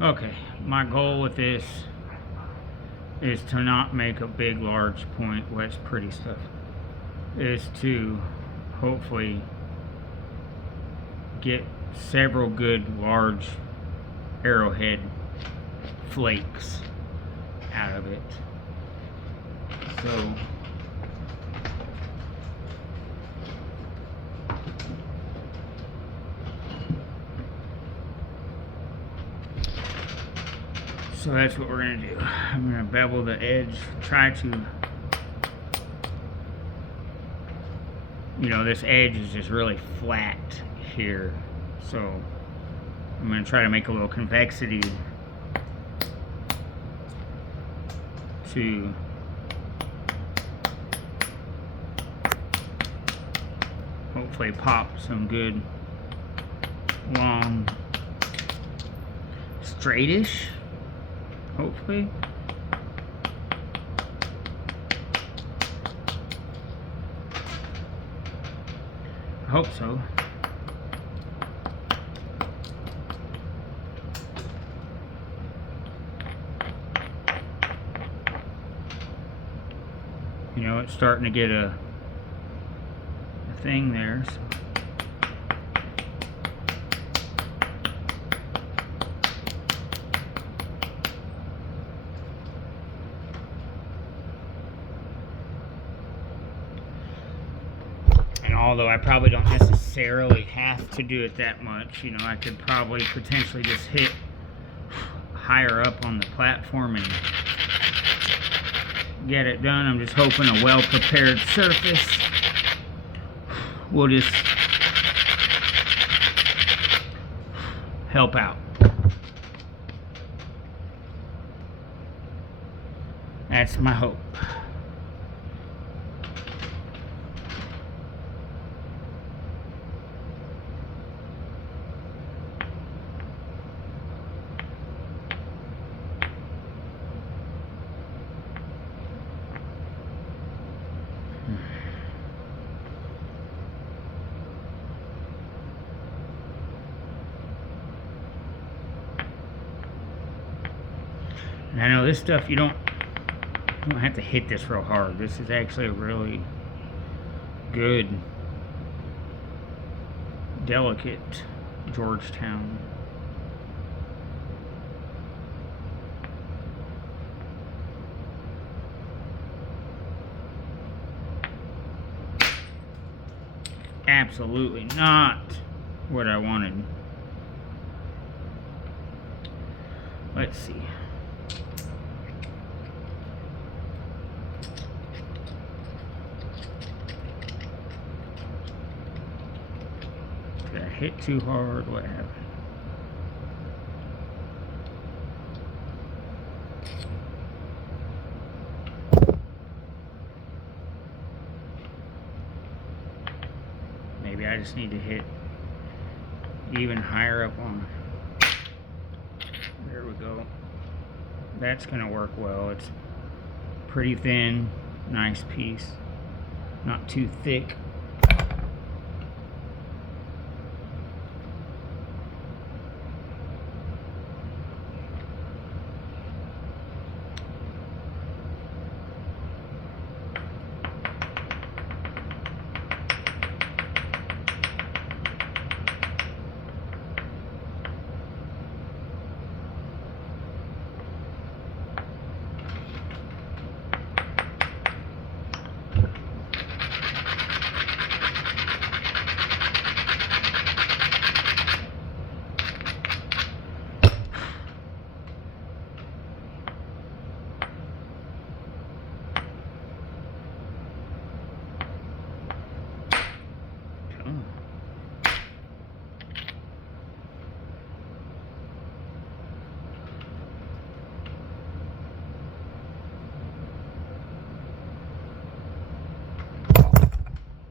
Okay, my goal with this is to not make a big large point. Well, that's pretty stuff. Is to hopefully get several good large arrowhead flakes out of it. So that's what we're gonna do. I'm gonna bevel the edge, try to, this edge is just really flat here. So I'm gonna try to make a little convexity to hopefully pop some good long straightish, hopefully. I hope so. It's starting to get a thing there. So. And although I probably don't necessarily have to do it that much, I could probably potentially just hit higher up on the platform and get it done. I'm just hoping a well-prepared surface will just help out. That's my hope. And I know this stuff, you don't have to hit this real hard. This is actually a really good, delicate Georgetown. Absolutely not what I wanted. Let's see. Did I hit too hard? What happened? Maybe I just need to hit even higher up on. There we go. That's gonna work well. It's pretty thin, nice piece, not too thick.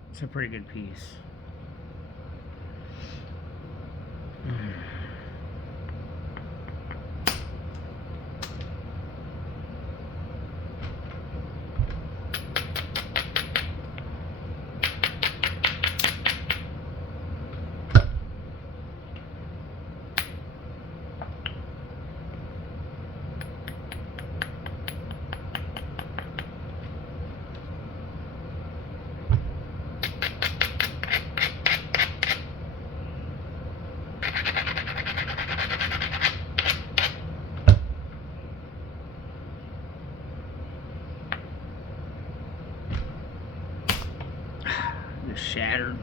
It's a pretty good piece. shattered.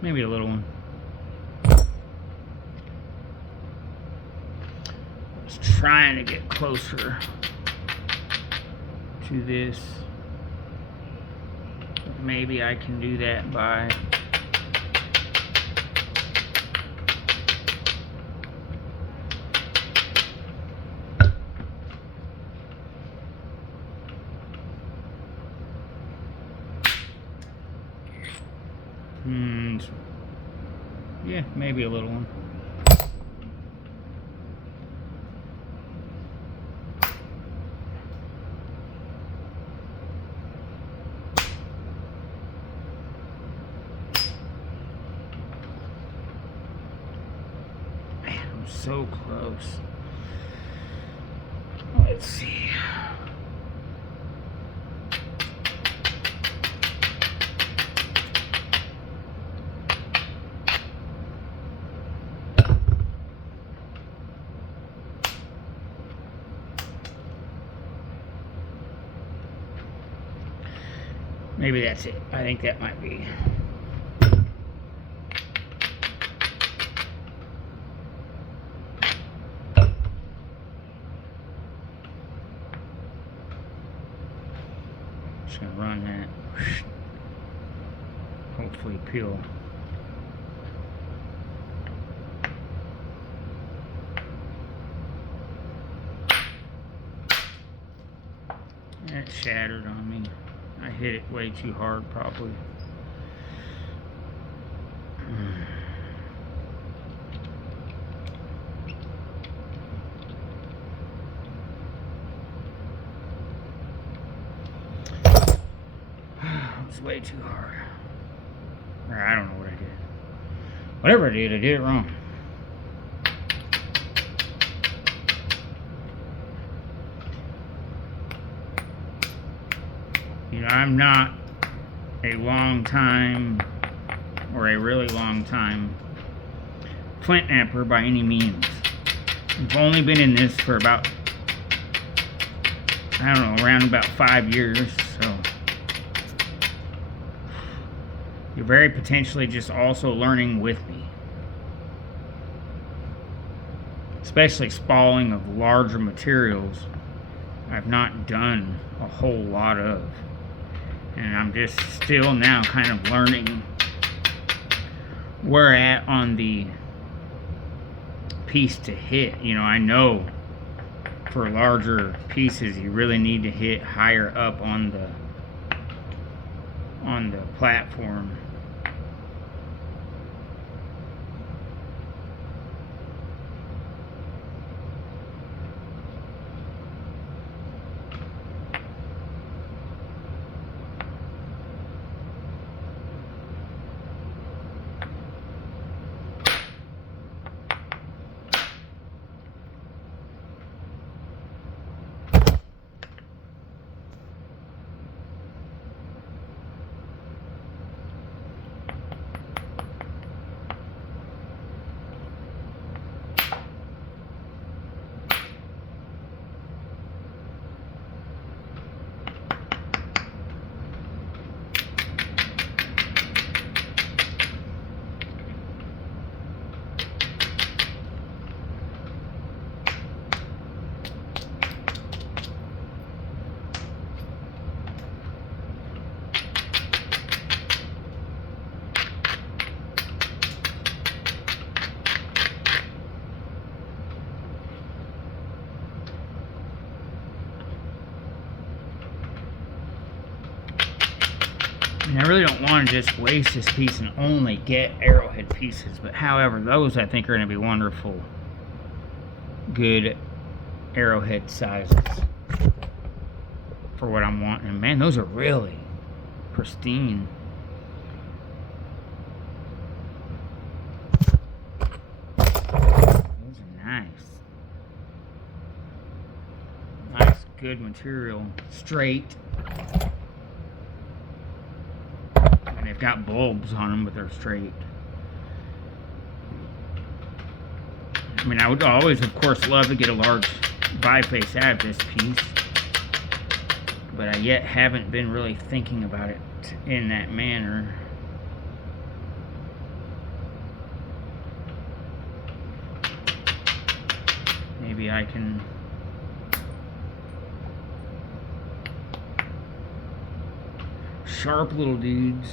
Maybe a little one. I was trying to get closer to this. But maybe I can do that by yeah, maybe a little one. Man, I'm so close. Let's see. Maybe that's it. I think that might be. Just gonna run that. Hopefully peel. That shattered on me. I hit it way too hard, probably. It was way too hard. Or I don't know what I did. Whatever I did it wrong. You know, I'm not a long time or a really long time flint knapper by any means. I've only been in this for about, I don't know, around about 5 years, so you're very potentially just also learning with me. Especially spalling of larger materials, I've not done a whole lot of. And I'm just still now kind of learning where at on the piece to hit. You know, I know for larger pieces you really need to hit higher up on the platform. And I really don't want to just waste this piece and only get arrowhead pieces, but however, those I think are going to be wonderful, good arrowhead sizes for what I'm wanting. And man, those are really pristine. Those are nice. Nice, good material. Straight. And they've got bulbs on them, but they're straight. I mean, I would always, of course, love to get a large biface out of this piece. but I yet haven't been really thinking about it in that manner. Maybe I can sharp little dudes.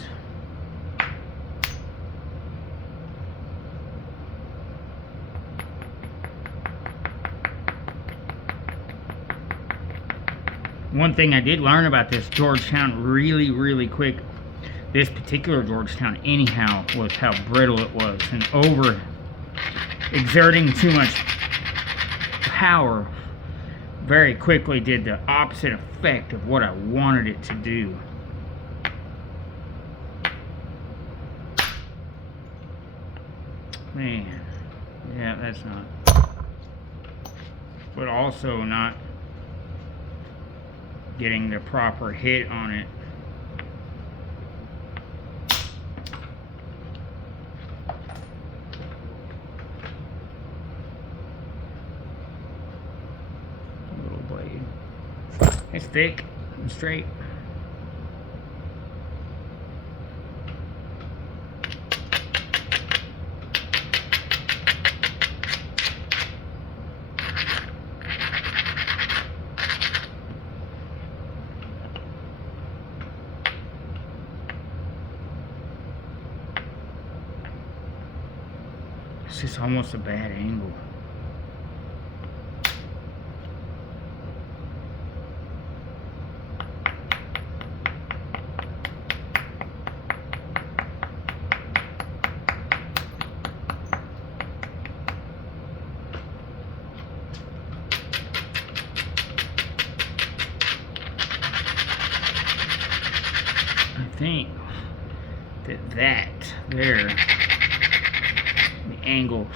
One thing I did learn about this Georgetown really quick, this particular Georgetown anyhow, was how brittle it was, and over exerting too much power very quickly did the opposite effect of what I wanted it to do. Man, yeah, that's not, but also not getting the proper hit on it. Little blade. It's thick and straight. It's just almost a bad angle. I think that there, the angle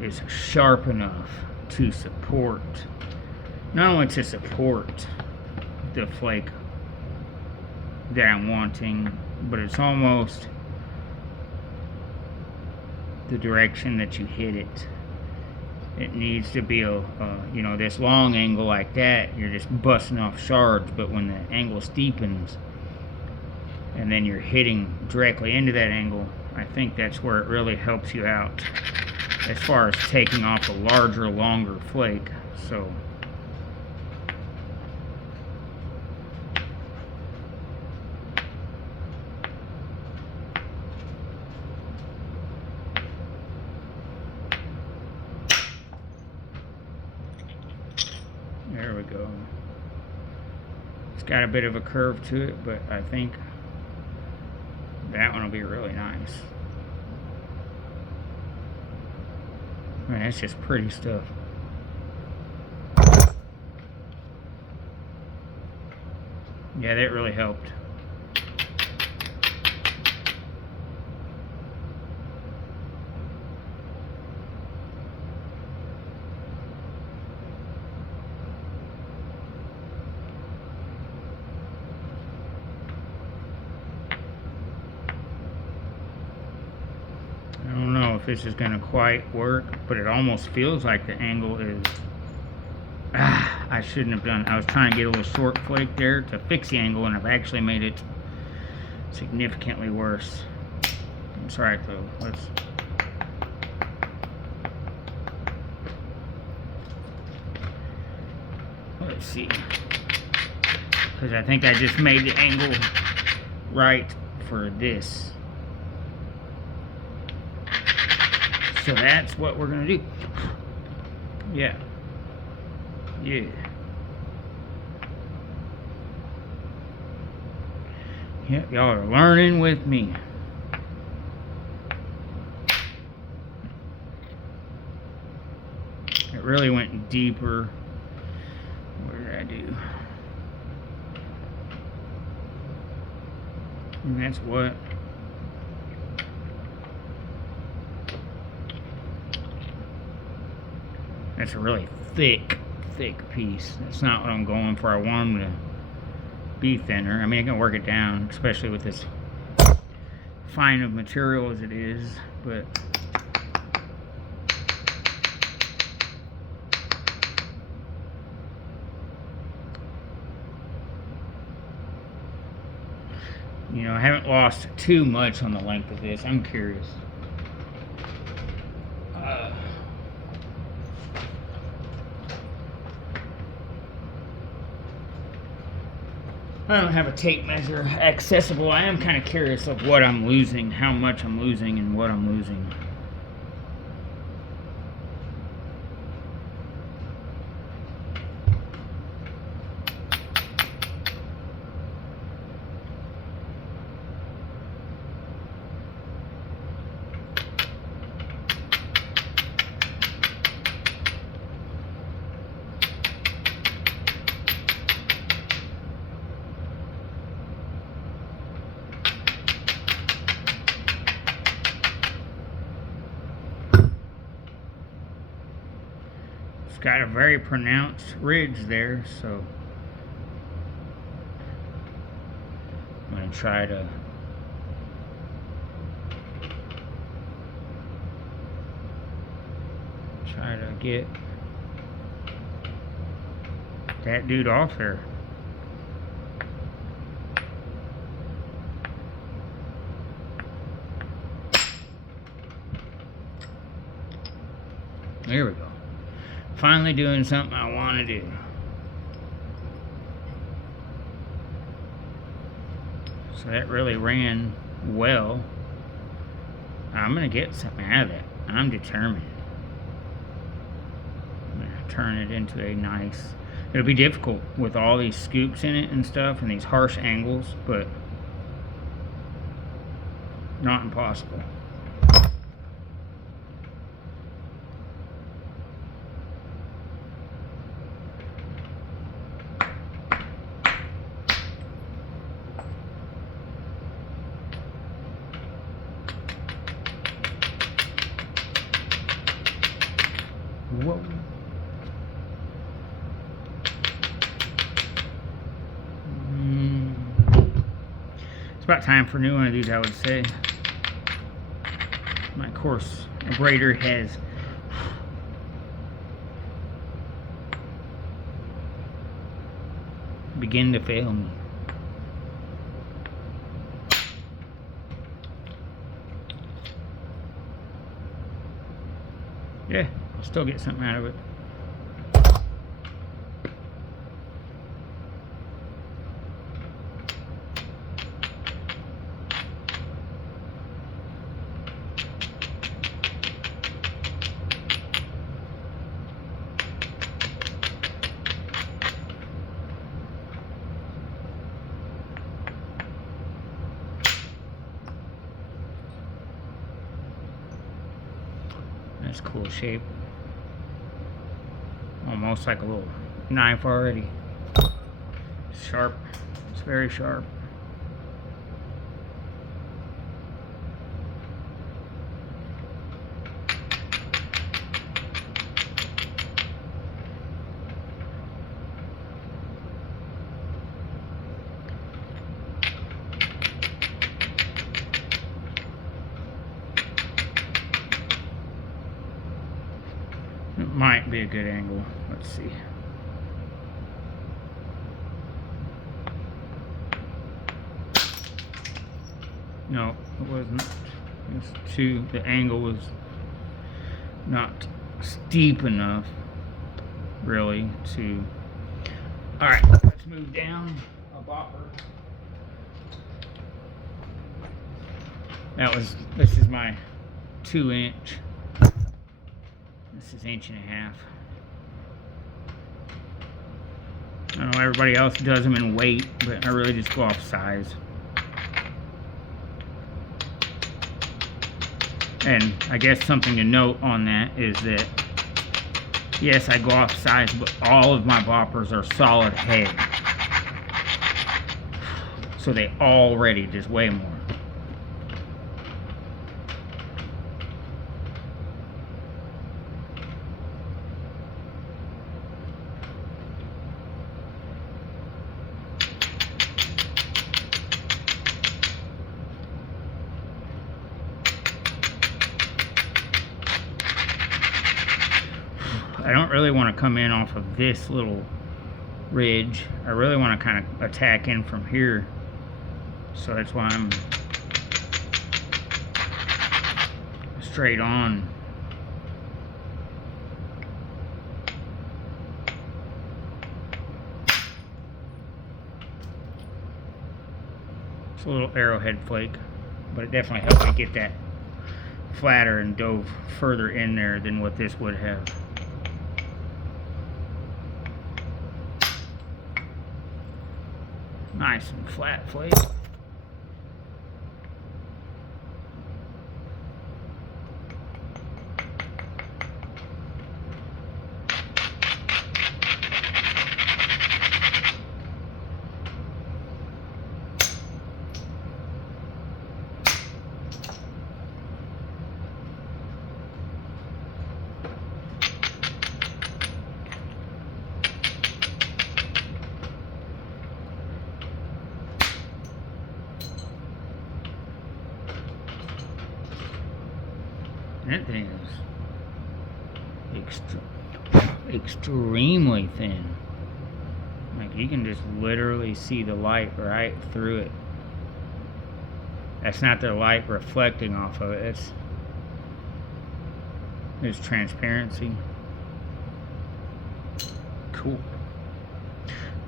is sharp enough to support, not only to support the flake that I'm wanting, but it's almost the direction that you hit it. It needs to be a, you know, this long angle like that, you're just busting off shards, but when the angle steepens and then you're hitting directly into that angle, I think that's where it really helps you out as far as taking off a larger, longer flake. So there we go. It's got a bit of a curve to it, but I think that one will be really nice. Man, that's just pretty stuff. Yeah, that really helped. I don't know if this is going to quite work, but it almost feels like the angle is... I shouldn't have done... I was trying to get a little short flake there to fix the angle, and I've actually made it significantly worse. It's alright though. Let's see. Because I think I just made the angle right for this. So that's what we're gonna do. Yeah. Yeah. Yep, y'all are learning with me. It really went deeper. What did I do? And that's what. That's a really thick piece. That's not what I'm going for. I want them to be thinner. I mean, I can work it down, especially with this fine of material as it is, but You know, I haven't lost too much on the length of this. I'm curious. I don't have a tape measure accessible. I am kind of curious of what I'm losing, how much I'm losing, and what I'm losing. It's got a very pronounced ridge there, so I'm going to try to get that dude off there. There we go. Finally doing something I want to do. So that really ran well. I'm going to get something out of that. I'm determined. I'm going to turn it into a nice... It'll be difficult with all these scoops in it and stuff and these harsh angles, but not impossible. Whoa. It's about time for a new one of these, I would say. My course grader has begun to fail me. Yeah, I'll still get something out of it. That's cool shape. Almost like a little knife already. Sharp. It's very sharp. It might be a good angle. Let's see. No, it wasn't. It's too, the angle was not steep enough, really, to... Alright, let's move down a bopper. This is my 2-inch. This is 1.5 inches. I know everybody else does them in weight, but I really just go off size. And I guess something to note on that is that, yes, I go off size, but all of my boppers are solid head. So they already just weigh more. I don't really want to come in off of this little ridge. I really want to kind of attack in from here. so that's why I'm straight on. It's a little arrowhead flake, but it definitely helped me get that flatter and dove further in there than what this would have. Nice and flat flake. That thing is extremely thin. Like, you can just literally see the light right through it. That's not the light reflecting off of it. It's transparency. Cool.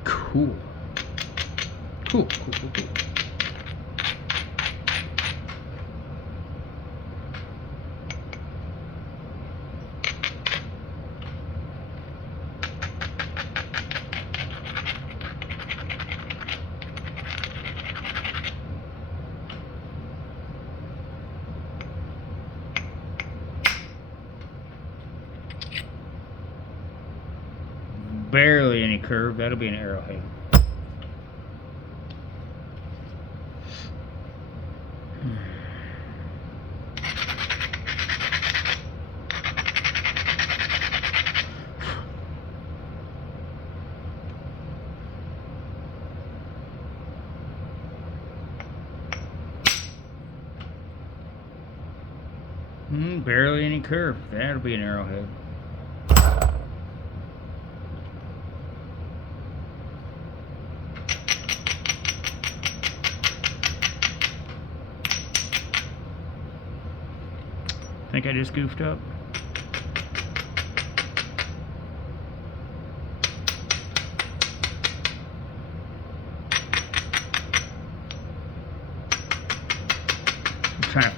Cool. Cool, cool, cool, cool. Barely any curve. That'll be an arrowhead. Barely any curve. That'll be an arrowhead. Think I just goofed up? I'm trying to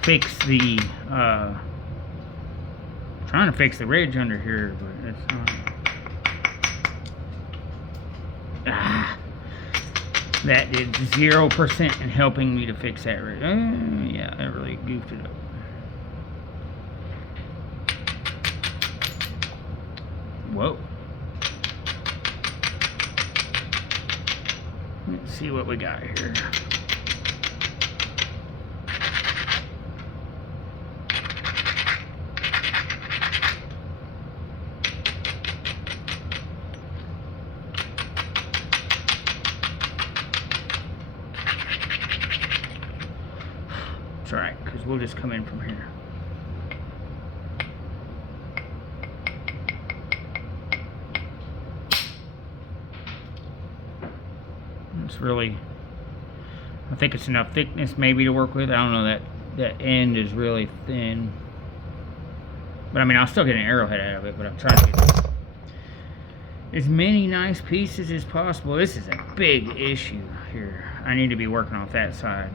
fix the ridge under here, but it's not. That did 0% in helping me to fix that ridge. Yeah, I really goofed it up. Whoa. Let's see what we got here. It's alright, because we'll just come in from here. It's really, I think it's enough thickness maybe to work with. I don't know, that end is really thin. But I mean, I'll still get an arrowhead out of it, but I'm trying to get as many nice pieces as possible. This is a big issue here. I need to be working off that side.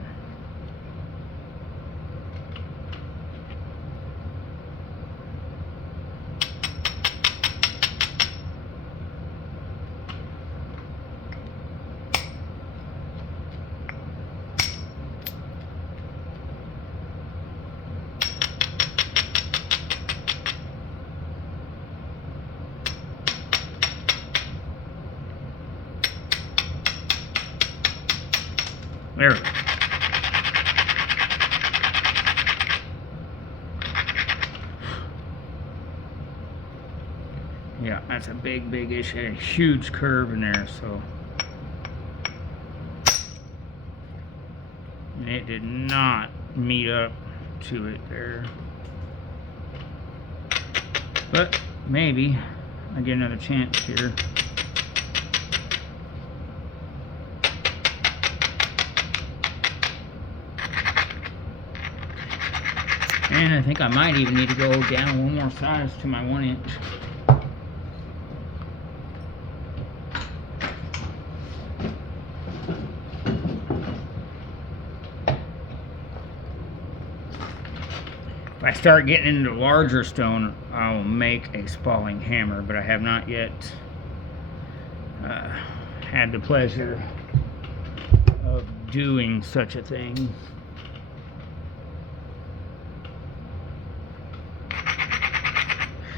There we go. Yeah, that's a big issue. A huge curve in there, so. And it did not meet up to it there. But maybe I get another chance here. think I might even need to go down one more size to my 1 inch. If I start getting into larger stone, I'll make a spalling hammer, but I have not yet had the pleasure of doing such a thing.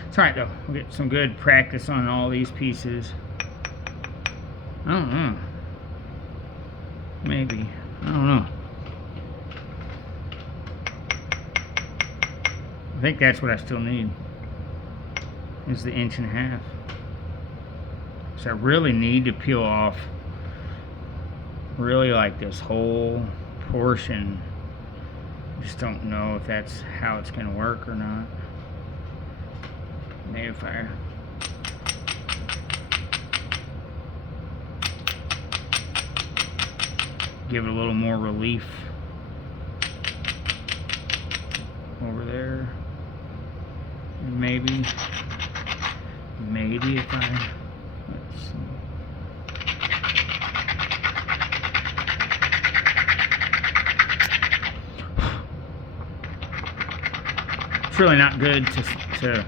It's alright though, we'll get some good practice on all these pieces. I don't know. Maybe. I don't know. I think that's what I still need, is the 1.5 inches. So I really need to peel off really like this whole portion. Just don't know if that's how it's going to work or not. Maybe if I give it a little more relief over there. And maybe if I, let's see. It's really not good to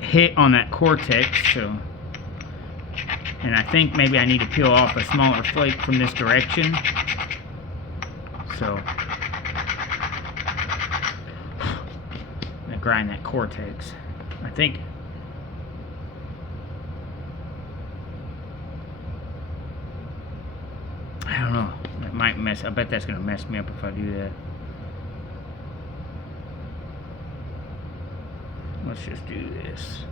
hit on that cortex, so, and I think maybe I need to peel off a smaller flake from this direction, so I grind that cortex. I think I don't know, that might mess, I bet that's gonna mess me up if I do that. Let's just do this.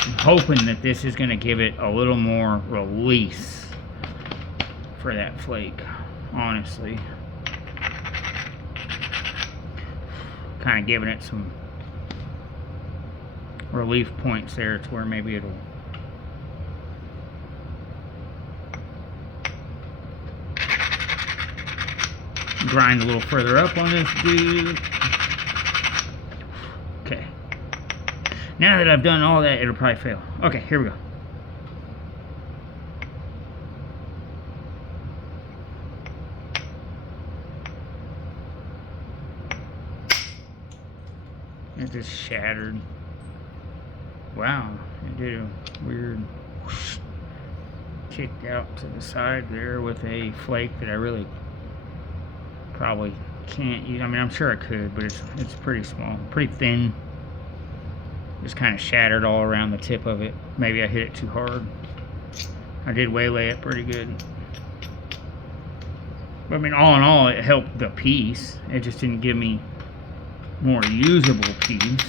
I'm hoping that this is going to give it a little more release for that flake, honestly. Kind of giving it some relief points there to where maybe it'll grind a little further up on this dude. Okay. Now that I've done all that, it'll probably fail. Okay, here we go. It just shattered. Wow, it did a weird whoosh, kick out to the side there with a flake that I really probably can't use. I mean, I'm sure I could, but it's pretty small, pretty thin. Just kind of shattered all around the tip of it. Maybe I hit it too hard. I did waylay it pretty good. But I mean, all in all, it helped the piece. It just didn't give me more usable piece.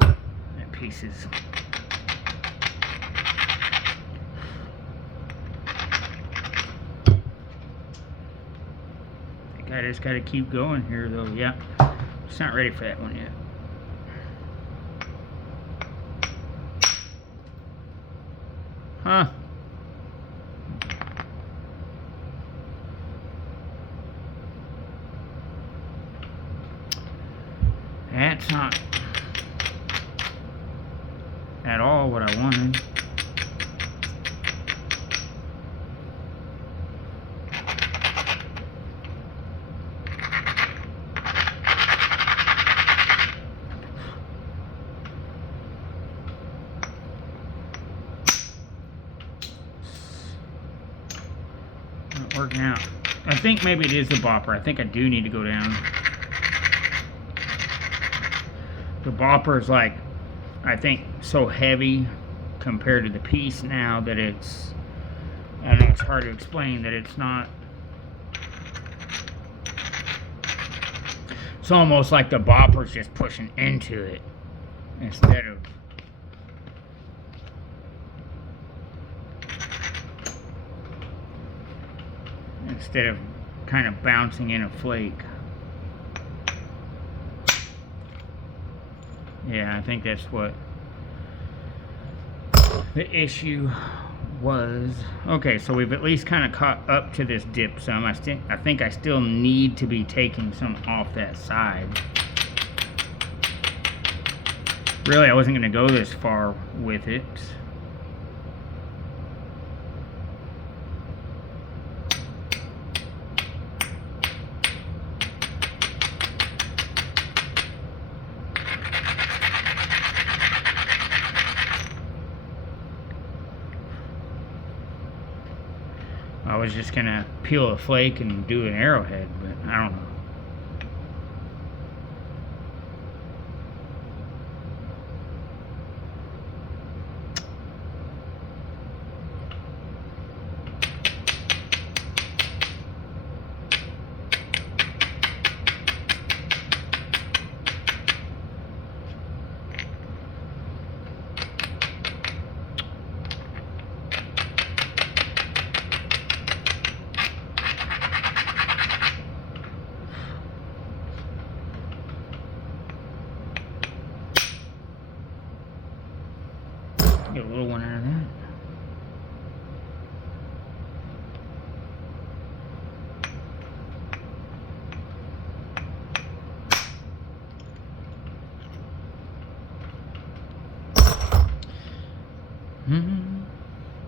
That piece is I think I just gotta keep going here though. Yeah, just not ready for that one yet. Huh. That's not at all what I wanted. Not working out. I think maybe it is the bopper. I think I do need to go down. The bopper is like, I think, so heavy compared to the piece now that it's, I know it's hard to explain, that it's not, it's almost like the bopper's just pushing into it. instead of kind of bouncing in a flake. Yeah, I think that's what the issue was. Okay, so we've at least kind of caught up to this dip some. I think I still need to be taking some off that side. Really, I wasn't going to go this far with it. I was just going to peel a flake and do an arrowhead, but I don't know. Get a little one out of that.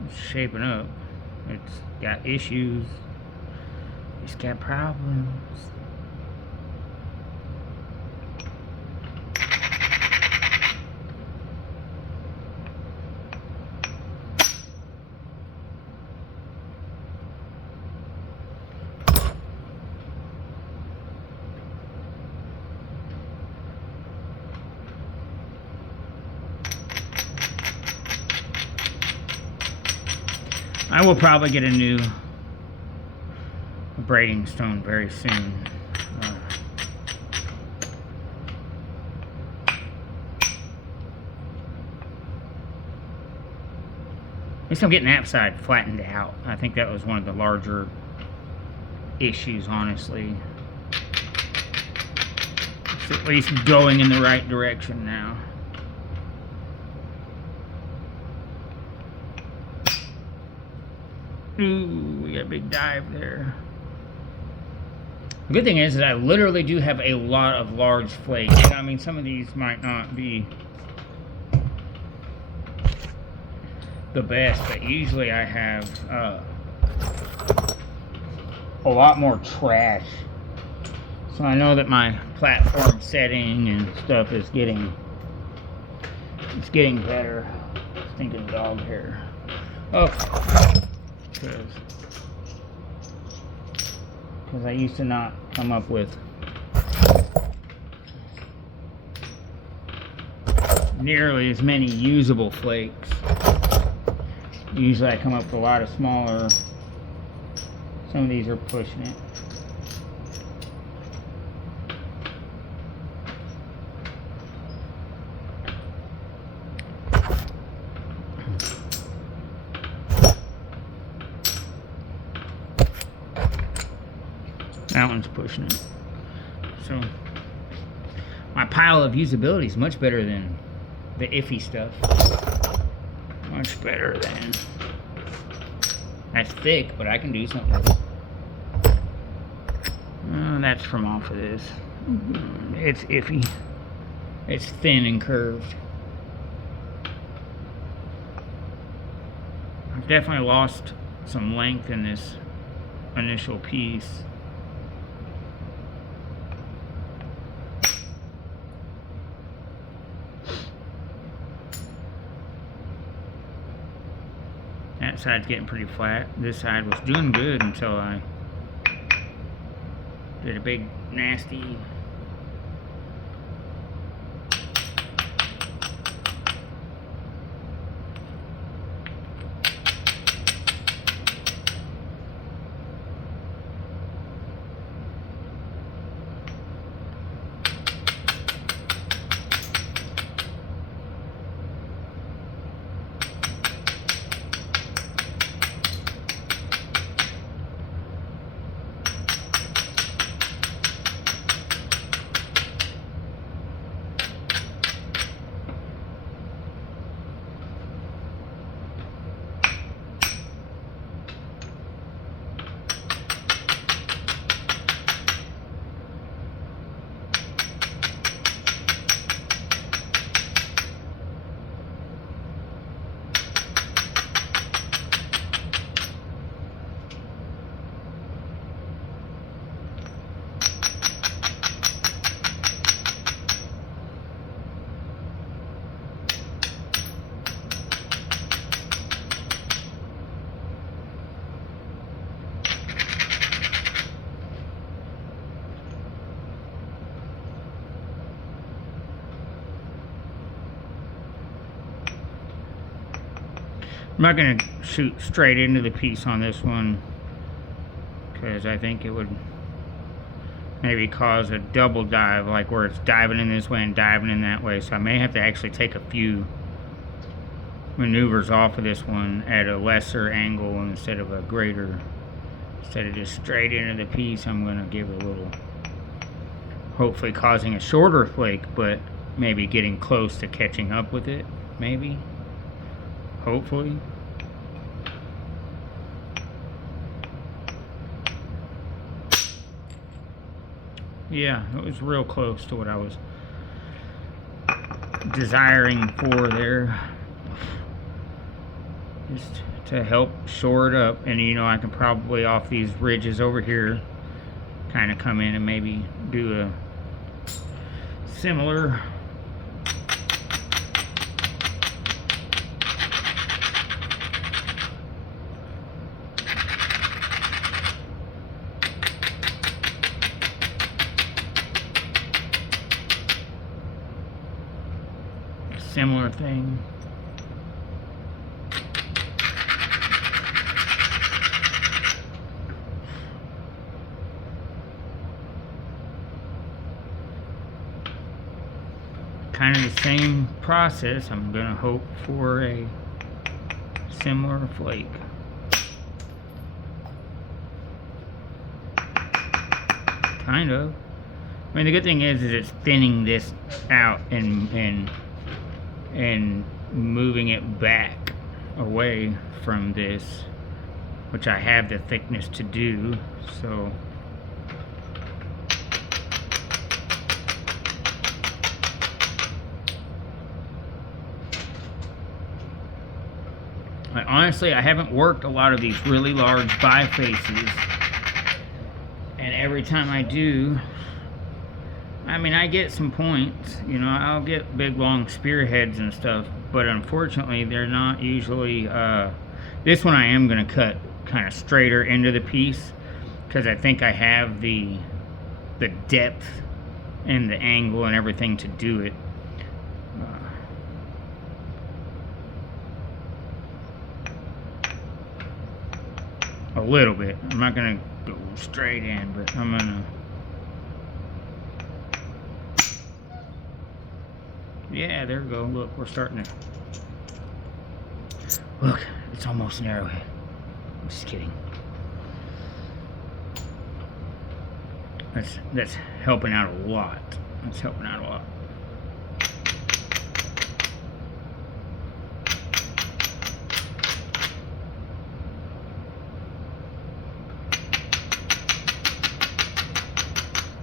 It's shaping up. It's got issues. It's got problems. I will probably get a new braiding stone very soon. At least I'm getting that side flattened out. I think that was one of the larger issues, honestly. It's at least going in the right direction now. Ooh, we got a big dive there. The good thing is that I literally do have a lot of large flakes. I mean, some of these might not be the best, but usually I have a lot more trash. So I know that my platform setting and stuff is getting better. Stinking dog hair. Oh. Because I used to not come up with nearly as many usable flakes. Usually I come up with a lot of smaller. Some of these are pushing it. That one's pushing it. So my pile of usability is much better than the iffy stuff. Much better than. That's thick, but I can do something with it. That's from off of this. It's iffy. It's thin and curved. I've definitely lost some length in this initial piece. That side's getting pretty flat. This side was doing good until I did a big nasty I'm not going to shoot straight into the piece on this one, because I think it would maybe cause a double dive, like where it's diving in this way and diving in that way. So I may have to actually take a few maneuvers off of this one at a lesser angle instead of a greater. Instead of just straight into the piece, I'm going to give it a little, hopefully causing a shorter flake, but maybe getting close to catching up with it, maybe, hopefully. Yeah, it was real close to what I was desiring for there. Just to help shore it up. And you know, I can probably off these ridges over here kind of come in and maybe do a similar thing. Kind of the same process. I'm gonna hope for a similar flake. Kind of. I mean, the good thing is it's thinning this out and moving it back away from this, which I have the thickness to do. So honestly, I haven't worked a lot of these really large bifaces, and every time I do, I mean, I get some points. You know, I'll get big long spearheads and stuff, but unfortunately they're not usually this one I am going to cut kind of straighter into the piece, because I think I have the depth and the angle and everything to do it. A little bit. I'm not going to go straight in, but I'm going to... Yeah, there we go. Look, we're starting to... Look, it's almost an arrowhead. I'm just kidding. That's helping out a lot. That's helping out a lot.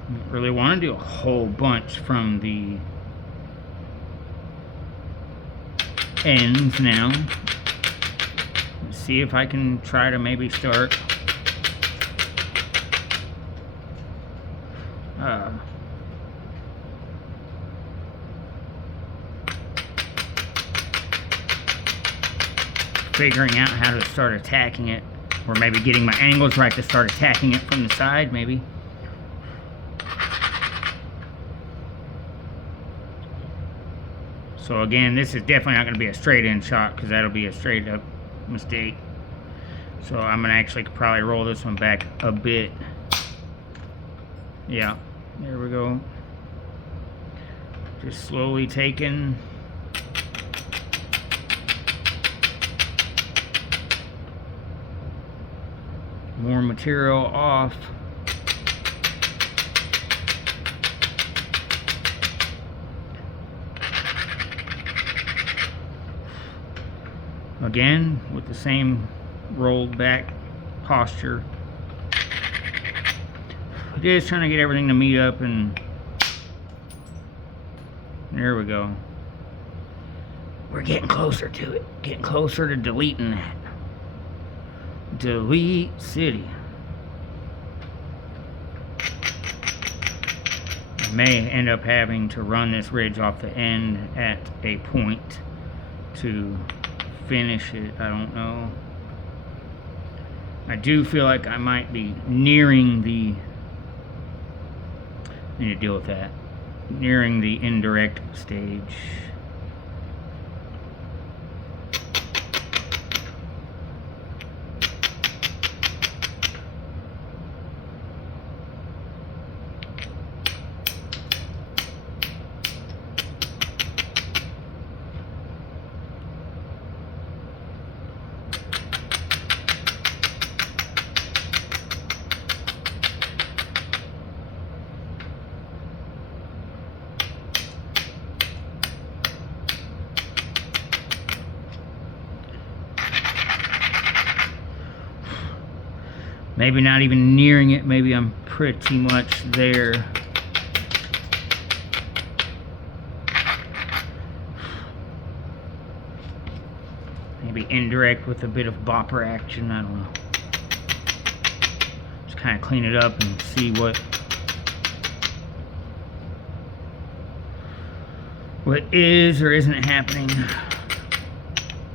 I really want to do a whole bunch from the ends now. Let's see if I can try to maybe start figuring out how to start attacking it, or maybe getting my angles right to start attacking it from the side, maybe. So again, this is definitely not going to be a straight in shot, because that'll be a straight up mistake. So I'm going to actually probably roll this one back a bit. Yeah, there we go. Just slowly taking more material off. Again, with the same rolled back posture. Just trying to get everything to meet up, and there we go. We're getting closer to it. Getting closer to deleting that. Delete city. I may end up having to run this ridge off the end at a point to finish it. I don't know. I do feel like I might be nearing the... I need to deal with that. Nearing the indirect stage. Maybe not even nearing it. Maybe I'm pretty much there. Maybe indirect with a bit of bopper action. I don't know. Just kind of clean it up and see what is or isn't happening.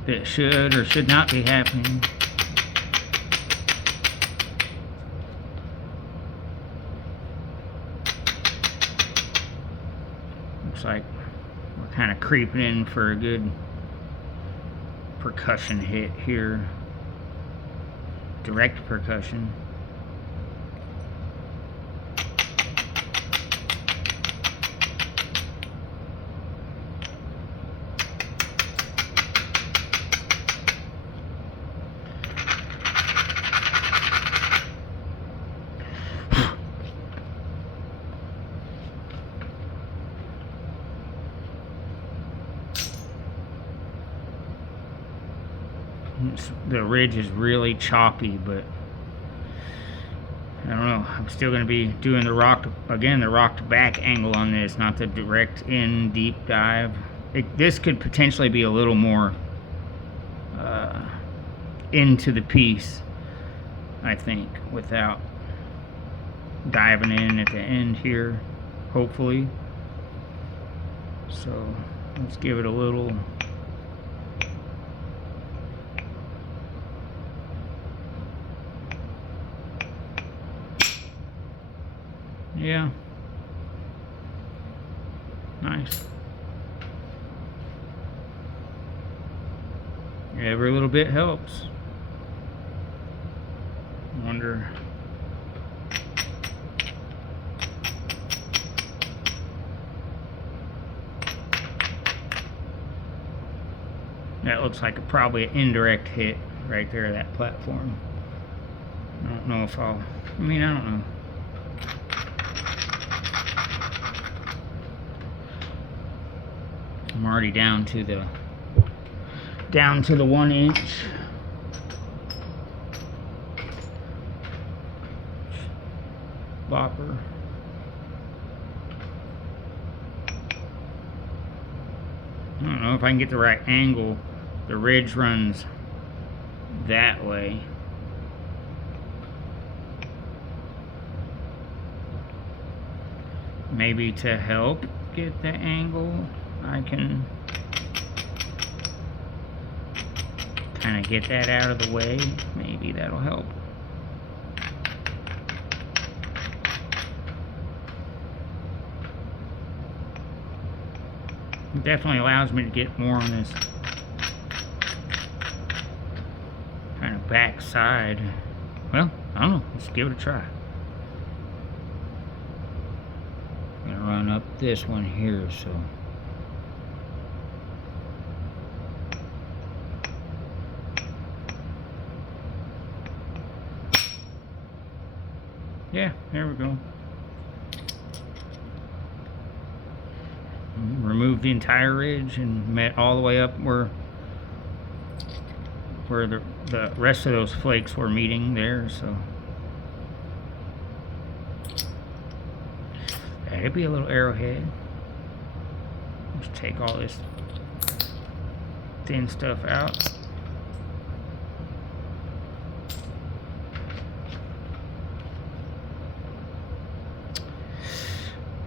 That should or should not be happening. Looks like we're kind of creeping in for a good percussion hit here. Direct percussion. The ridge is really choppy, but I don't know. I'm still going to be doing the rocked back angle on this, not the direct in deep dive. This could potentially be a little more into the piece, I think, without diving in at the end here, hopefully. So let's give it a little. Yeah. Nice. Every little bit helps. Wonder. That looks like probably an indirect hit right there, that platform. I don't know if I don't know. I'm already down to the 1 inch. Bopper. I don't know if I can get the right angle. The ridge runs that way. Maybe to help get the angle, I can kind of get that out of the way. Maybe that'll help. It definitely allows me to get more on this kind of back side. Well, I don't know. Let's give it a try. I'm gonna run up this one here, so. Yeah, there we go. Remove the entire ridge and met all the way up where the rest of those flakes were meeting there, so that'd be a little arrowhead. Just take all this thin stuff out.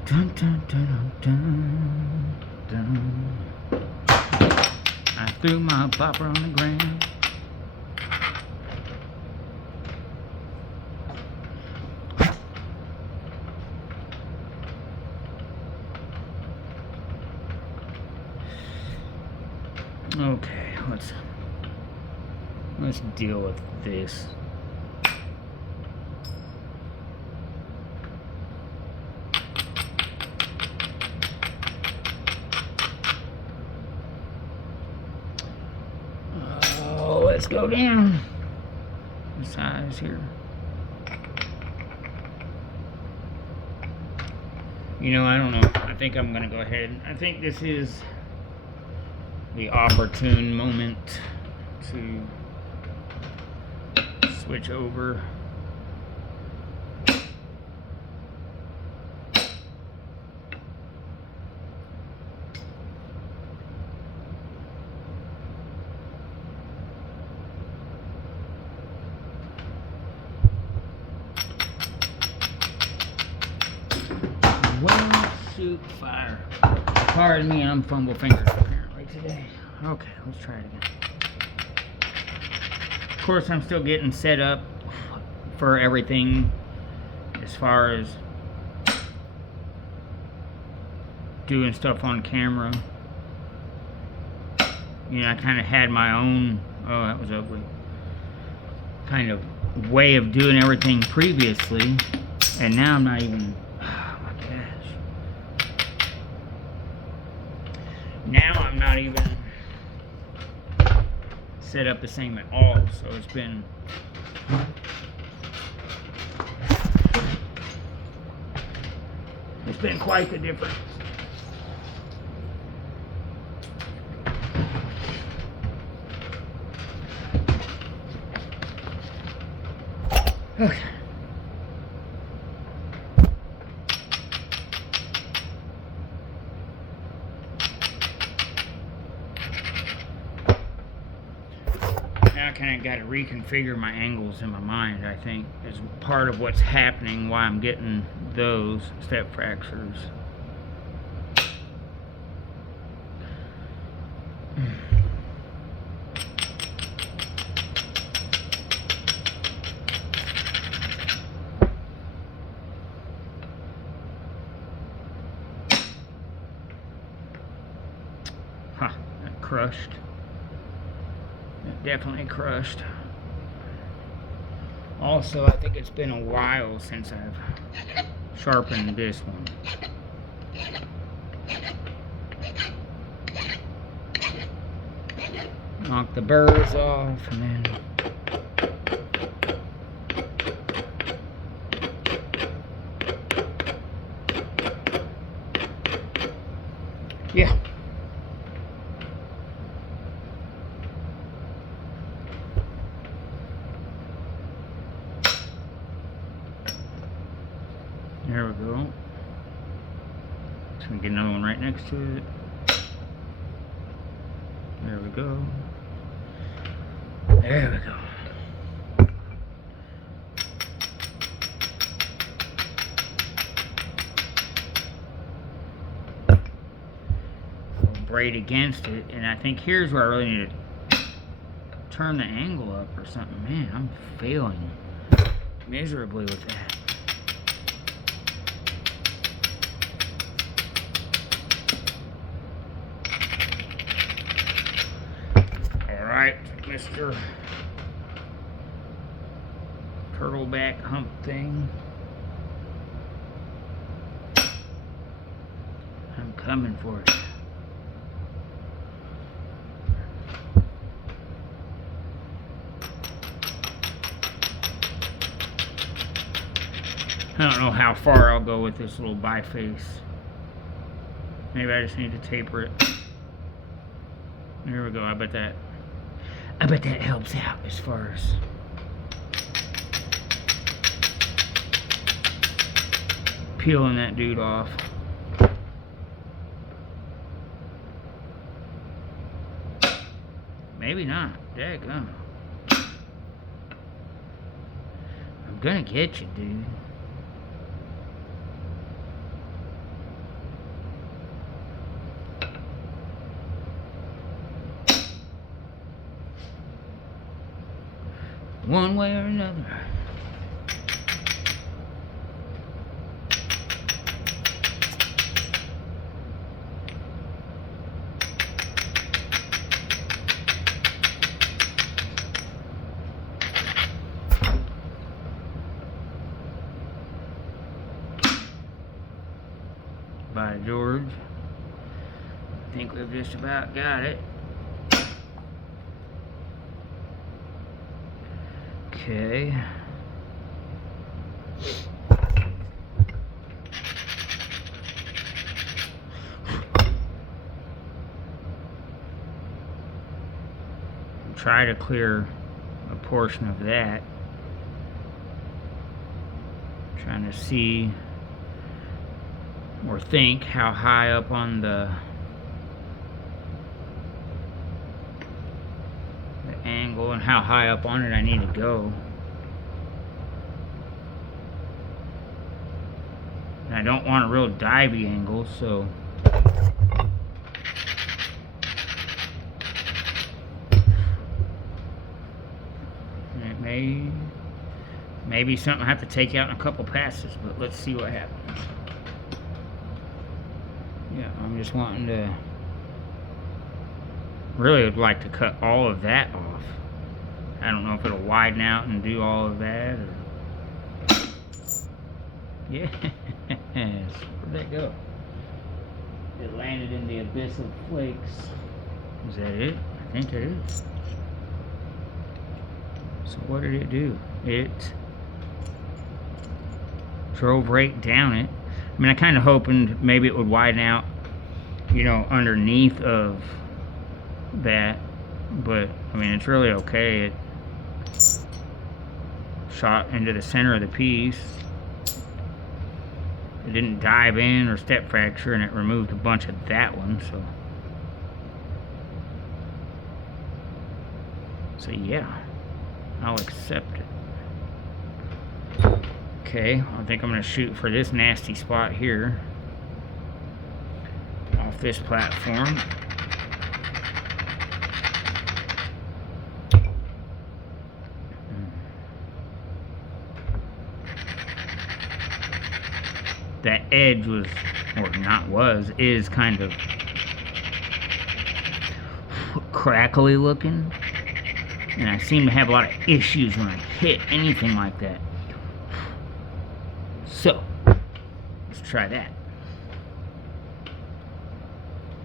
Dun, dun, dun, dun, dun, dun. I threw my bopper on the ground. Okay, let's deal with this. Let's go down the size here. You know, I don't know. I think I'm gonna go ahead. I think this is the opportune moment to switch over. shoot, fire. Pardon me, I'm fumble fingers apparently today. Okay, let's try it again. Of course, I'm still getting set up for everything as far as doing stuff on camera. You know, I kind of had my own, oh, that was ugly, kind of way of doing everything previously, and now I'm not even, oh my gosh. Now I'm not even set up the same at all, so it's been quite the difference. Okay. Now I kind of got to reconfigure my angles in my mind, I think, is part of what's happening, why I'm getting those step fractures. Huh, that crushed. That definitely crushed. Also, I think it's been a while since I've sharpened this one. Knock the burrs off and then yeah. There we go. Just gonna get another one right next to it. There we go. There we go. Braid against it, and I think here's where I really need to turn the angle up or something. Man, I'm failing miserably with that. Alright, Mr. Turtleback hump thing. I'm coming for it. I don't know how far I'll go with this little biface. Maybe I just need to taper it. There we go. I bet that helps out as far as peeling that dude off. Maybe not. Daggone. I'm gonna get you, dude. One way or another. By George. I think we've just about got it. Okay. Try to clear a portion of that. Trying to see or think how high up on the angle and how high up on it I need to go. And I don't want a real divey angle, so it maybe something I have to take out in a couple passes, but let's see what happens. Yeah, I'm just wanting to, really would like to cut all of that off. I don't know if it'll widen out and do all of that, or... Yes, where'd that go? It landed in the abyss of flakes. Is that it? I think it is. So what did it do? It drove right down it. I mean, I kind of hoping maybe it would widen out, you know, underneath of that, but I mean, it's really okay. It shot into the center of the piece. It didn't dive in or step fracture, and it removed a bunch of that one, so yeah, I'll accept it. Okay, I think I'm going to shoot for this nasty spot here off this platform. That edge was, or not was, is kind of crackly looking, and I seem to have a lot of issues when I hit anything like that. So let's try that.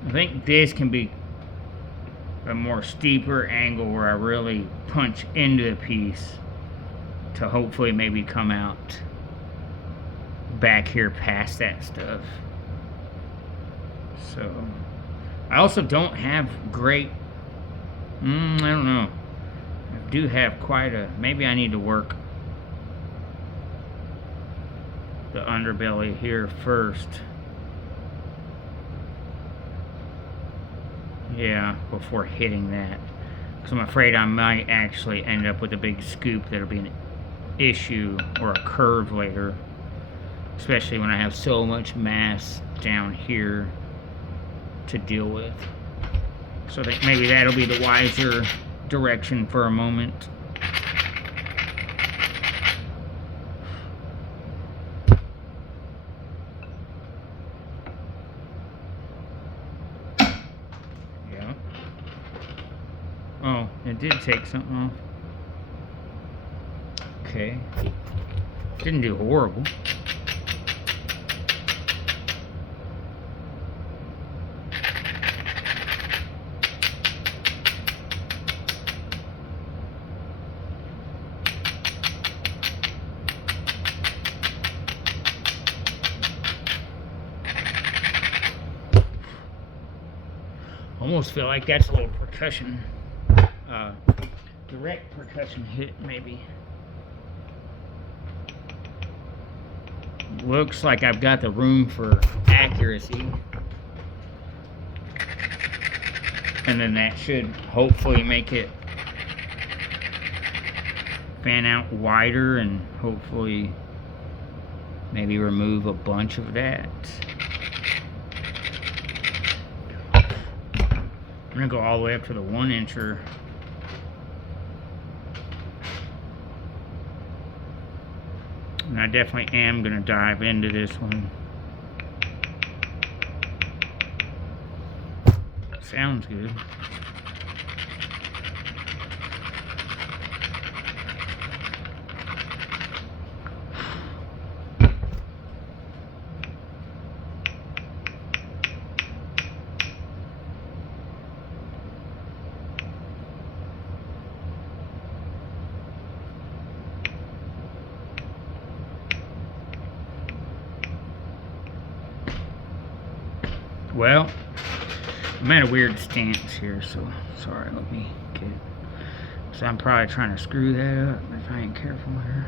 I think this can be a more steeper angle where I really punch into the piece to hopefully maybe come out back here past that stuff. So I also don't have great, I don't know, I do have quite a, maybe I need to work the underbelly here first. Yeah, before hitting that, because I'm afraid I might actually end up with a big scoop that'll be an issue, or a curve later, especially when I have so much mass down here to deal with. So I think maybe that'll be the wiser direction for a moment. Yeah. Oh, it did take something off. Okay. Didn't do horrible. Almost feel like that's a little percussion, direct percussion hit, maybe. Looks like I've got the room for accuracy. And then that should hopefully make it fan out wider and hopefully maybe remove a bunch of that. I'm going to go all the way up to the 1-incher. And I definitely am going to dive into this one. Sounds good. Well, I'm at a weird stance here, so sorry, let me get it. So I'm probably trying to screw that up if I ain't careful here.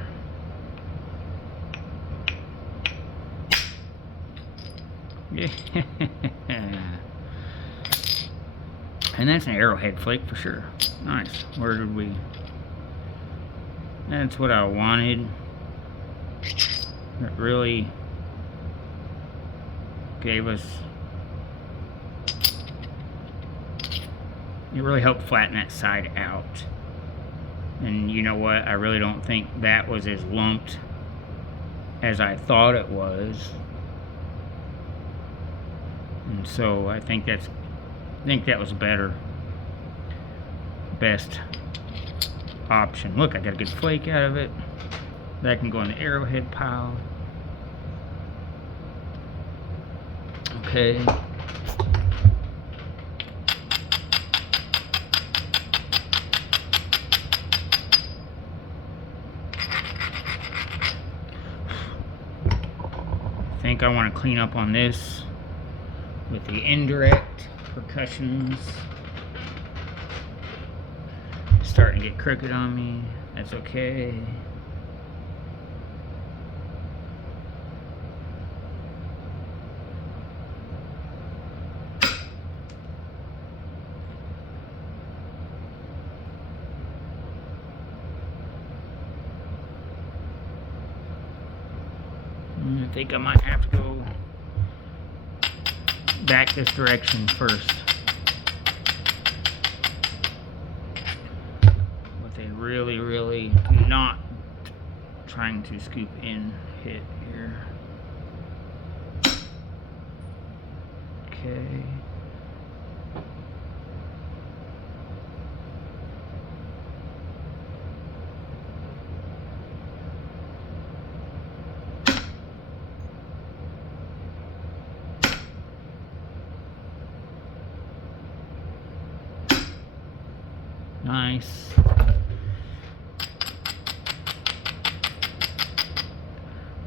Yeah. And that's an arrowhead flake for sure. Nice. Where did we... That's what I wanted. It really gave us, it really helped flatten that side out. And you know what, I really don't think that was as lumped as I thought it was. And so I think that was better, best option. Look, I got a good flake out of it. That can go in the arrowhead pile. Okay. I think I want to clean up on this with the indirect percussions. Starting to get crooked on me. That's okay. I think I might have to go back this direction first. With a really not trying to scoop in hit here. Okay. Nice.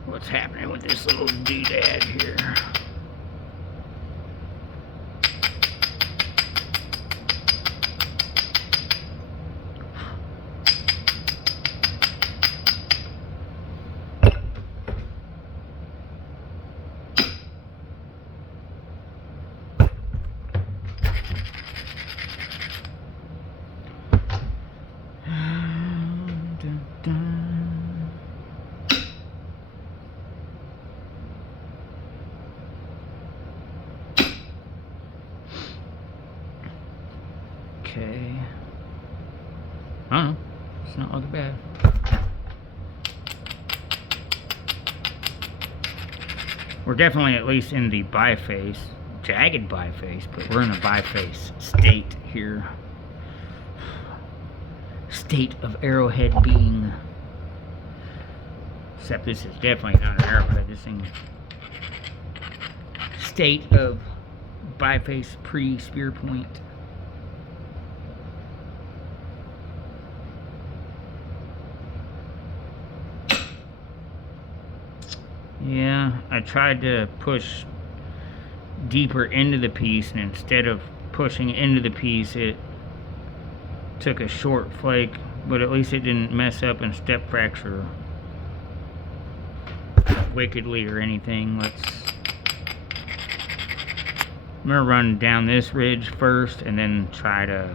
What's happening with this little doodad here? Okay. I don't know. It's not looking bad. We're definitely at least in the biface, jagged biface, but we're in a biface state here. State of arrowhead being. Except this is definitely not an arrowhead. This thing. State of biface pre-spear point. Yeah, I tried to push deeper into the piece, and instead of pushing into the piece, it took a short flake, but at least it didn't mess up and step fracture wickedly or anything. I'm gonna run down this ridge first and then try to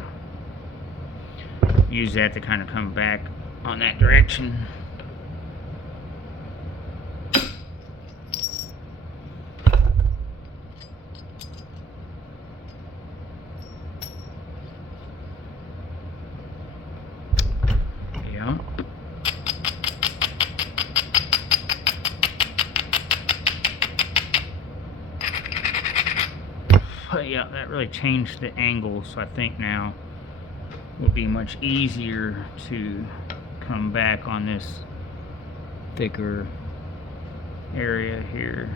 use that to kind of come back on that direction. But yeah, that really changed the angle, so I think now will be much easier to come back on this thicker area here.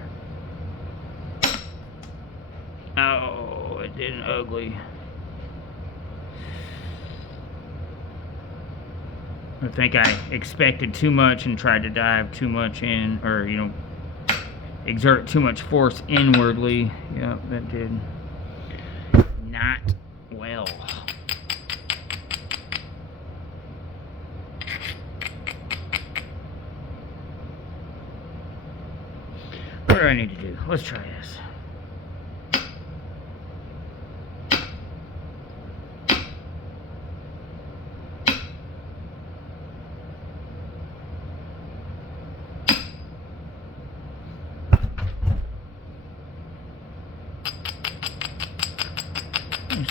Oh, it did an ugly. I think I expected too much and tried to dive too much in, or exert too much force inwardly. Yep, that did not well. What do I need to do? Let's try this.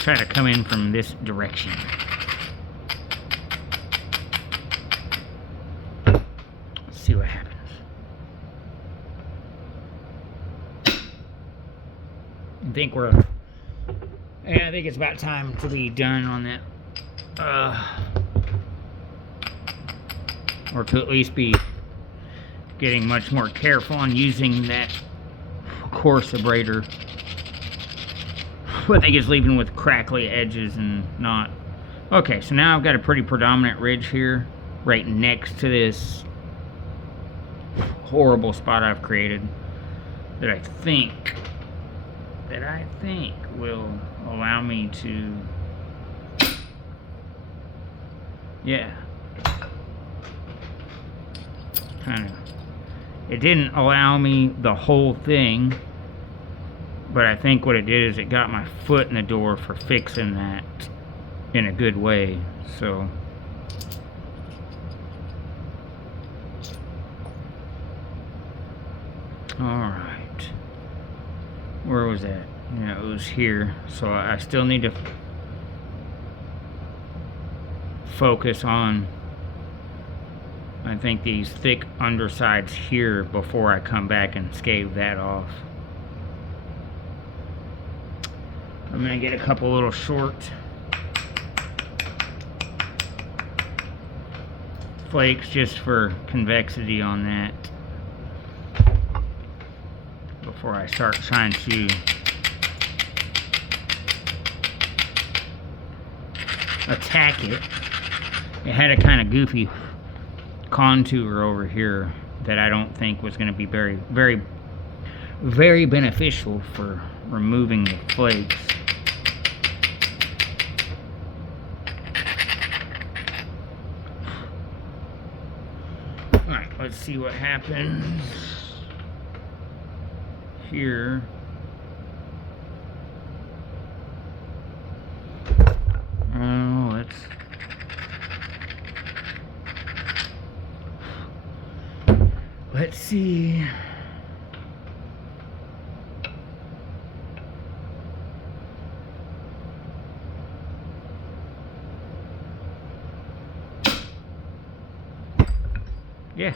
try to come in from this direction. Let's see what happens. I think I think it's about time to be done on that. Or to at least be getting much more careful on using that coarse abrader. I think it's leaving with crackly edges and not. Okay, so now I've got a pretty predominant ridge here, right next to this horrible spot I've created that I think will allow me to, yeah, kind of. It didn't allow me the whole thing, but I think what it did is it got my foot in the door for fixing that in a good way. So alright, where was that? Yeah, it was here. So I still need to focus on, I think, these thick undersides here before I come back and scave that off. I'm going to get a couple little short flakes just for convexity on that before I start trying to attack it. It had a kind of goofy contour over here that I don't think was going to be very, very, very beneficial for removing the flakes. Alright, let's see what happens here. Let's see. Yeah.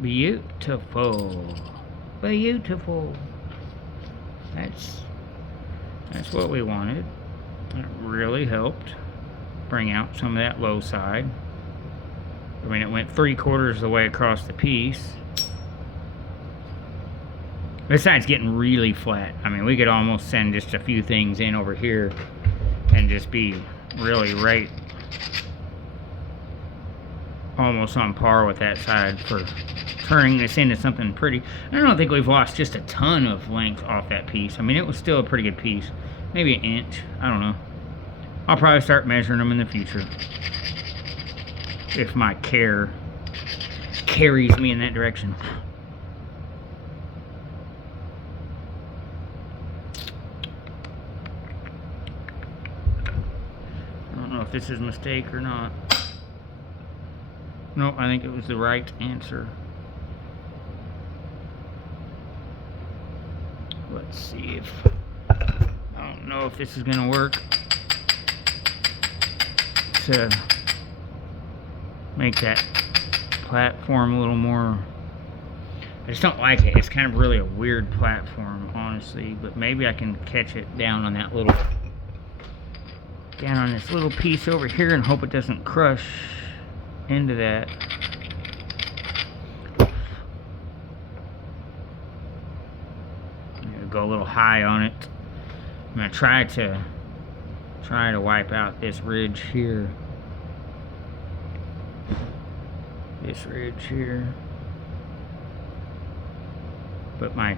Beautiful. Beautiful. That's what we wanted. It really helped bring out some of that low side. I mean, it went 3/4 of the way across the piece. This side's getting really flat. I mean, we could almost send just a few things in over here and just be really right, almost on par with that side for turning this into something pretty. I don't think we've lost just a ton of length off that piece. I mean, it was still a pretty good piece. Maybe an inch. I don't know. I'll probably start measuring them in the future, if my care carries me in that direction. I don't know if this is a mistake or not. Nope, I think it was the right answer. Let's see if, I don't know if this is gonna work to make that platform a little more. I just don't like it. It's kind of really a weird platform, honestly, but maybe I can catch it down on that little, down on this little piece over here and hope it doesn't crush into that. I'm gonna go a little high on it. I'm gonna try to wipe out this ridge here. This ridge here. But my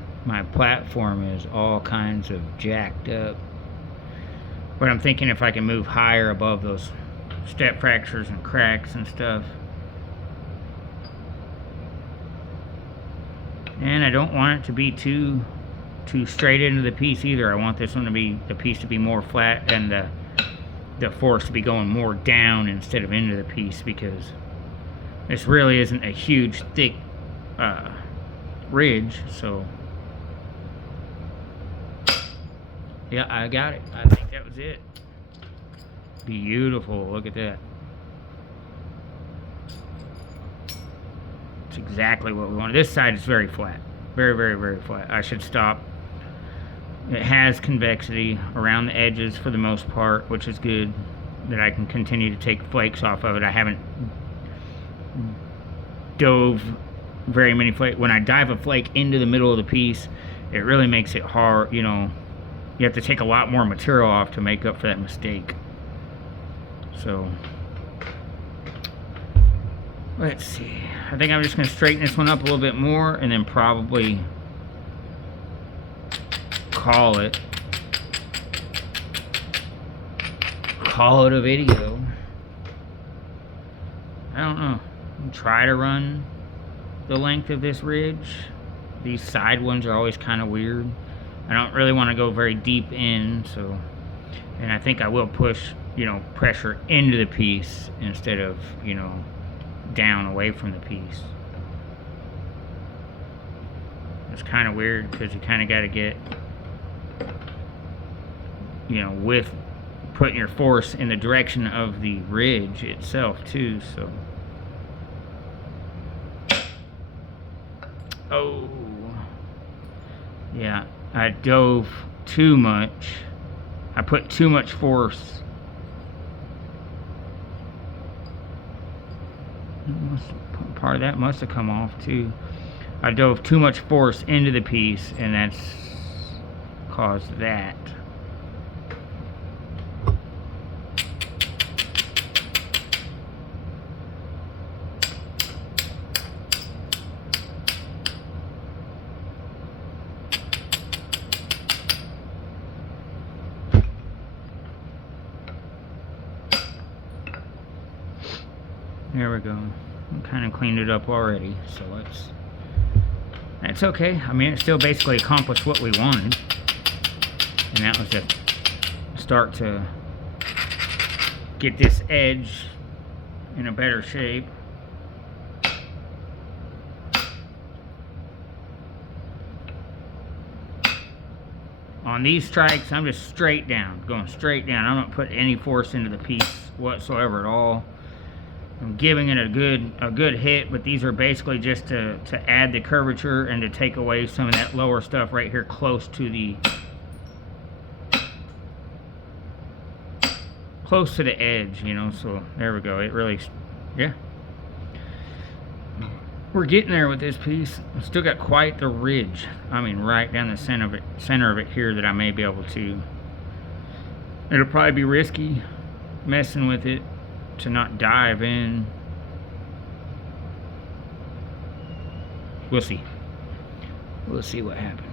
platform is all kinds of jacked up. But I'm thinking if I can move higher above those step fractures and cracks and stuff. And I don't want it to be too straight into the piece either. I want this one to be, the piece to be more flat and the force to be going more down instead of into the piece, because this really isn't a huge thick ridge. So Yeah, I got it. I think that was it. Beautiful. Look at that. It's exactly what we wanted. This side is very flat. Very, very, very flat. I should stop. It has convexity around the edges for the most part, which is good. That I can continue to take flakes off of it. I haven't dove very many flakes. When I dive a flake into the middle of the piece, it really makes it hard, you know. You have to take a lot more material off to make up for that mistake. So, let's see. I think I'm just going to straighten this one up a little bit more and then probably call it a video. I don't know. I'll try to run the length of this ridge. These side ones are always kind of weird. I don't really want to go very deep in, so, and I think I will push, you know, pressure into the piece instead of, you know, down away from the piece. It's kind of weird because you kind of got to get, you know, with putting your force in the direction of the ridge itself too, so. Oh, yeah, I dove too much. I put too much force. Part of that must have come off too. I dove too much force into the piece, and that's caused that. There we go. I kind of cleaned it up already, so that's okay. I mean, it still basically accomplished what we wanted, and that was to start to get this edge in a better shape. On these strikes, I'm just straight down, going straight down. I'm not putting any force into the piece whatsoever at all. I'm giving it a good hit, but these are basically just to add the curvature and to take away some of that lower stuff right here close to the edge, you know. So there we go. It really, yeah. We're getting there with this piece. I've still got quite the ridge. I mean, right down the center of it here that I may be able to. It'll probably be risky messing with it to not dive in. We'll see. We'll see what happens.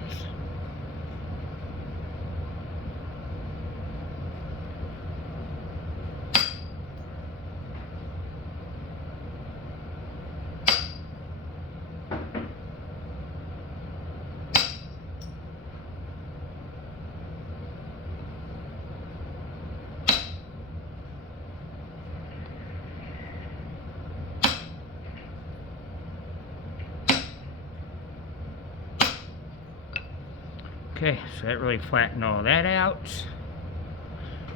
Okay, so that really flattened all that out.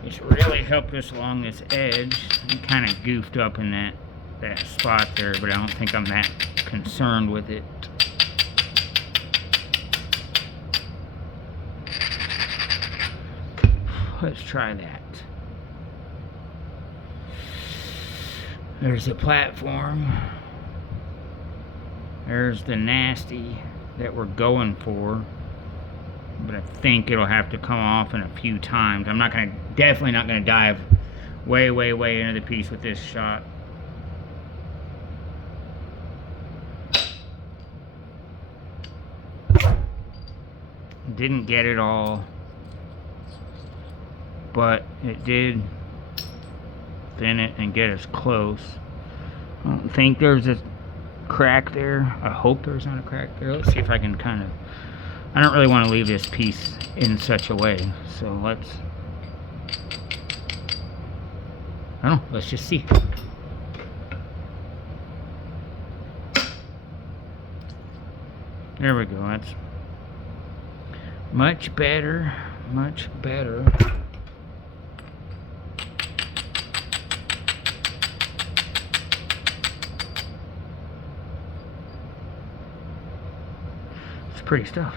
It's really helped us along this edge. I'm kind of goofed up in that spot there, but I don't think I'm that concerned with it. Let's try that. There's the platform. There's the nasty that we're going for. But I think it'll have to come off in a few times. I'm definitely not gonna dive way into the piece with this shot. Didn't get it all, but it did thin it and get us close. I don't think there's a crack there. I hope there's not a crack there. Let's see if I can kind of, I don't really want to leave this piece in such a way, so let's, I don't know, let's just see. There we go, that's much better, much better. It's pretty stuff.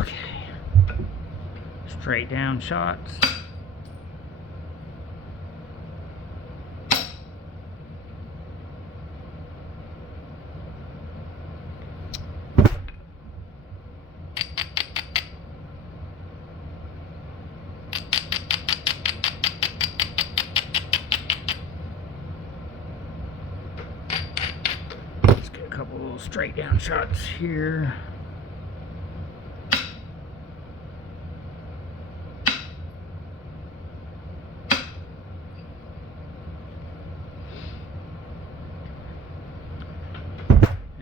Okay, straight down shots. Let's get a couple little straight down shots here.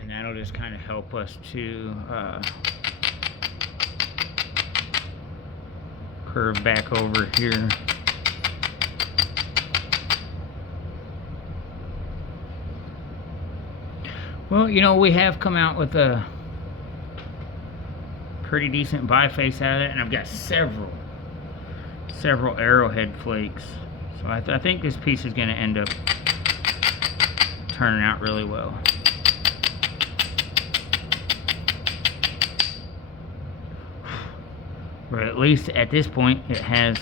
That'll just kind of help us to curve back over here. Well, you know, we have come out with a pretty decent biface out of it, and I've got several arrowhead flakes. So I think this piece is going to end up turning out really well. Or at least at this point, it has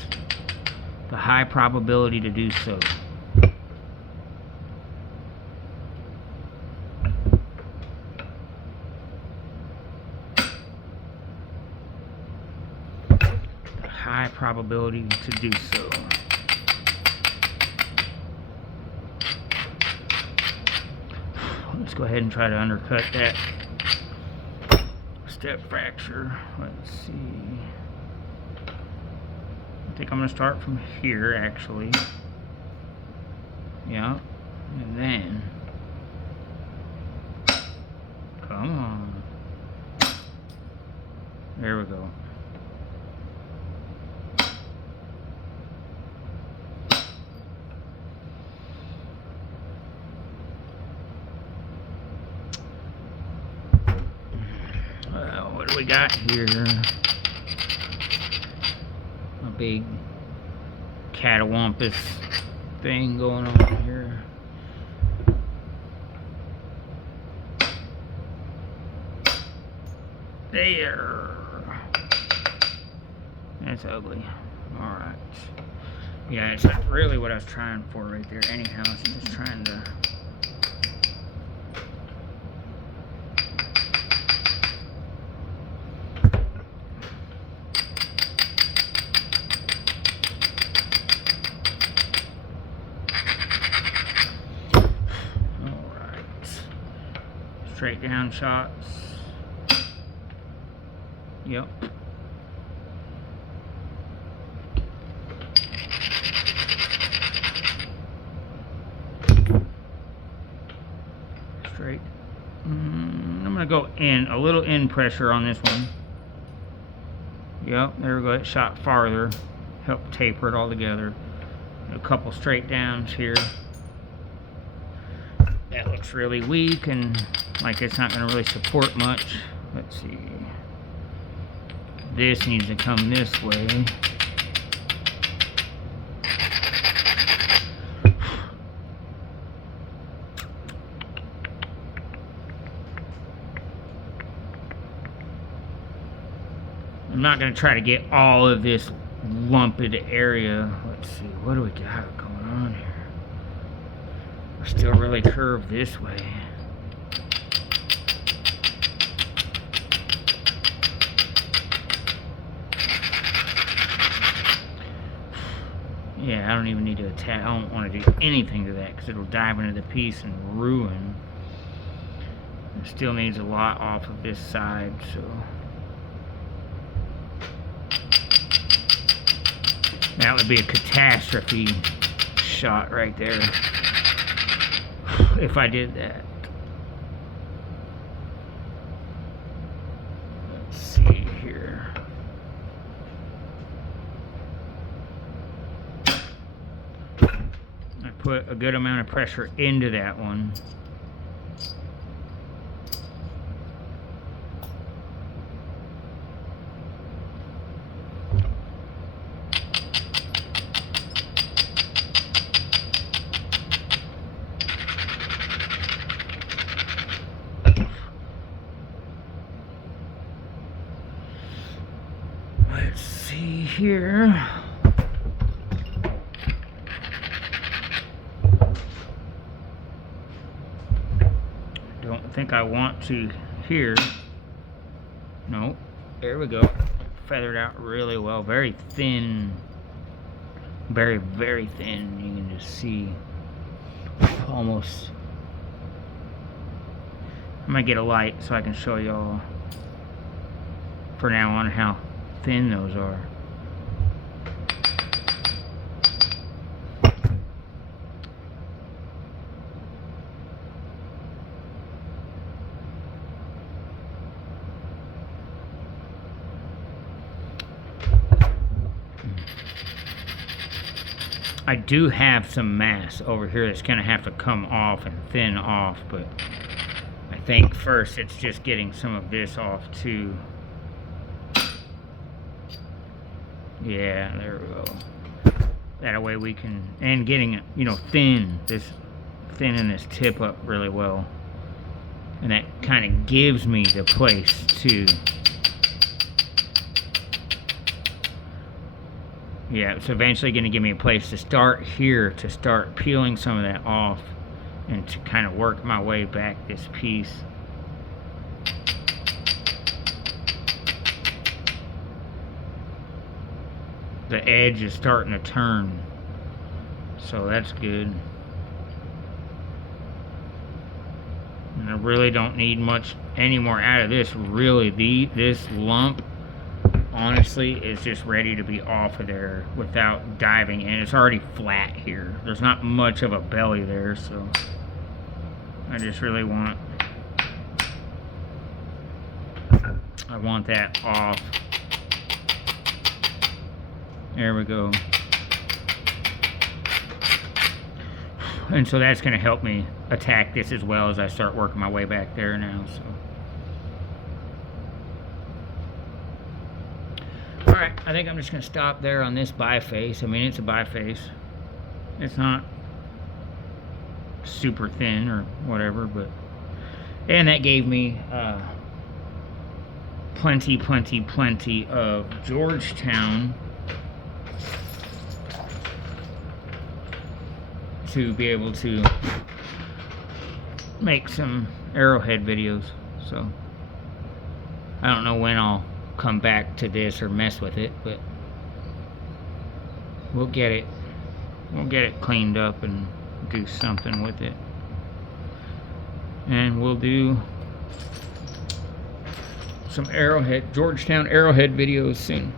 the high probability to do so. The high probability to do so. Let's go ahead and try to undercut that step fracture. Let's see. I think I'm going to start from here, actually. Yeah. And then... come on. There we go. Well, what do we got here? Big catawampus thing going on here. There. That's ugly. Alright. Yeah, it's not really what I was trying for right there anyhow. I was just trying to... straight down shots. Yep. Straight. I'm gonna go in, a little in pressure on this one. Yep, there we go. It shot farther. Help taper it all together. A couple straight downs here. That looks really weak and like it's not going to really support much. Let's see. This needs to come this way. I'm not going to try to get all of this lumped area. Let's see. What do we got going on here? We're still really curved this way. Yeah, I don't even need to attack. I don't want to do anything to that because it'll dive into the piece and ruin. It still needs a lot off of this side, so. That would be a catastrophe shot right there. if I did that. Let's see here. I put a good amount of pressure into that one. Let's see here. Don't think I want to here. No, there we go. Feathered out really well. Very thin. Very, very thin. You can just see almost. I might get a light so I can show y'all for now on how thin those are. I do have some mass over here that's going to have to come off and thin off, but I think first it's just getting some of this off too. Yeah, there we go. That way we can, and getting it, you know, thinning this tip up really well. And that kind of gives me the place to, yeah, it's eventually going to give me a place to start here, to start peeling some of that off and to kind of work my way back this piece. The edge is starting to turn, so that's good. And I really don't need much anymore out of this. Really, this lump honestly is just ready to be off of there without diving in. It's already flat here. There's not much of a belly there, so I just really want that off. There we go. And so that's going to help me attack this as well as I start working my way back there now. So, alright, I think I'm just going to stop there on this biface. I mean, it's a biface. It's not super thin or whatever, but, and that gave me plenty of Georgetown to be able to make some arrowhead videos. So I don't know when I'll come back to this or mess with it, but we'll get it cleaned up and do something with it, and we'll do some Georgetown arrowhead videos soon.